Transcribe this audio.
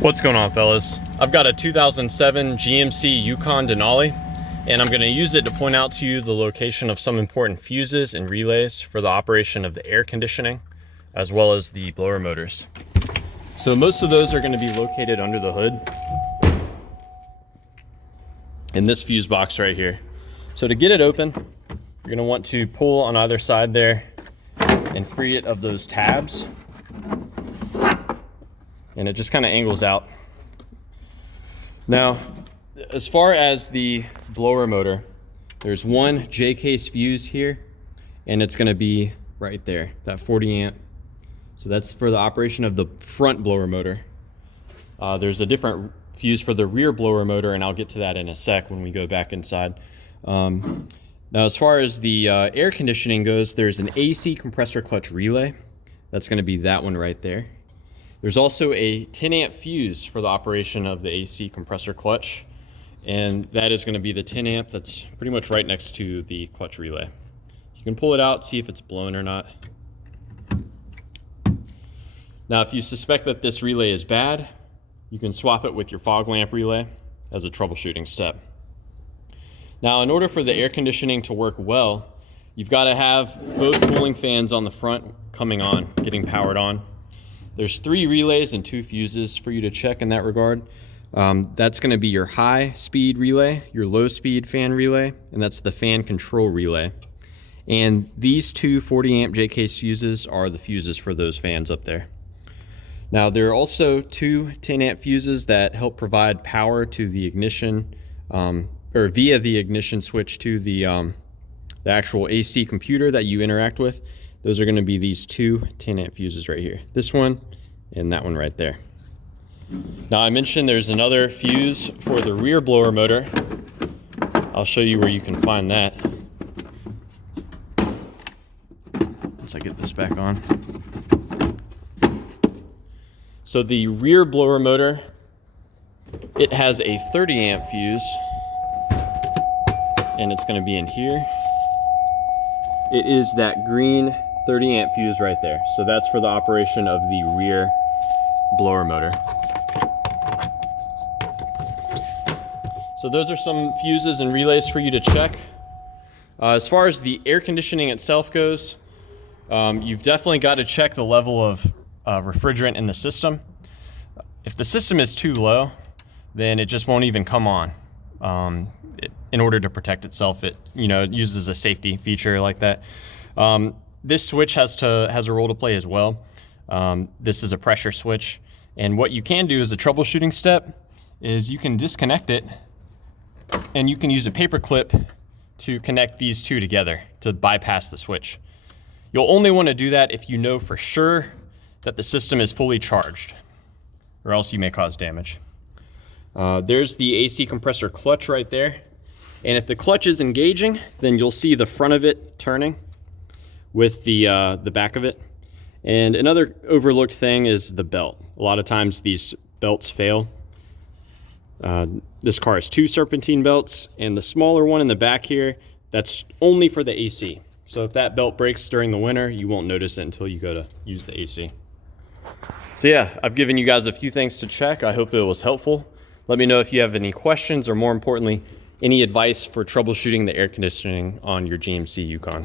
What's going on, fellas? I've got a 2007 GMC Yukon Denali, and I'm going to use it to point out to you the location of some important fuses and relays for the operation of the air conditioning, as well as the blower motors. So most of those are going to be located under the hood in this fuse box right here. So to get it open, you're going to want to pull on either side there and free it of those tabs. And it just kind of angles out. Now, as far as the blower motor, there's one J-case fuse here, and it's going to be right there, that 40 amp. So that's for the operation of the front blower motor. There's a different fuse for the rear blower motor, and I'll get to that in a sec when we go back inside. Now, as far as the air conditioning goes, there's an AC compressor clutch relay. That's going to be that one right there. There's also a 10 amp fuse for the operation of the AC compressor clutch, and that is going to be the 10 amp that's pretty much right next to the clutch relay. You can pull it out, see if it's blown or not. Now, if you suspect that this relay is bad, you can swap it with your fog lamp relay as a troubleshooting step. Now, in order for the air conditioning to work well, you've got to have both cooling fans on the front coming on, getting powered on. There's 3 relays and 2 fuses for you to check in that regard. That's going to be your high speed relay, your low speed fan relay, and that's the fan control relay. And these 2 40 amp J-case fuses are the fuses for those fans up there. Now, there are also 2 10 amp fuses that help provide power to the ignition, or via the ignition switch to the actual AC computer that you interact with. Those are going to be these 2 10 amp fuses right here. This one and that one right there. Now, I mentioned there's another fuse for the rear blower motor. I'll show you where you can find that once I get this back on. So the rear blower motor, it has a 30 amp fuse, and it's going to be in here. It is that green 30 amp fuse right there. So that's for the operation of the rear blower motor. So those are some fuses and relays for you to check. As far as the air conditioning itself goes, you've definitely got to check the level of refrigerant in the system. If the system is too low, then it just won't even come on. In order to protect itself, it uses a safety feature like that. This switch has a role to play as well. This is a pressure switch, and what you can do as a troubleshooting step is you can disconnect it, and you can use a paper clip to connect these 2 together to bypass the switch. You'll only want to do that if you know for sure that the system is fully charged, or else you may cause damage. There's the AC compressor clutch right there. And if the clutch is engaging, then you'll see the front of it turning with the back of it. And another overlooked thing is the belt. A lot of times these belts fail. This car has 2 serpentine belts, and the smaller one in the back here, that's only for the AC. So if that belt breaks during the winter, you won't notice it until you go to use the AC. So yeah, I've given you guys a few things to check. I hope it was helpful. Let me know if you have any questions, or more importantly, any advice for troubleshooting the air conditioning on your GMC Yukon.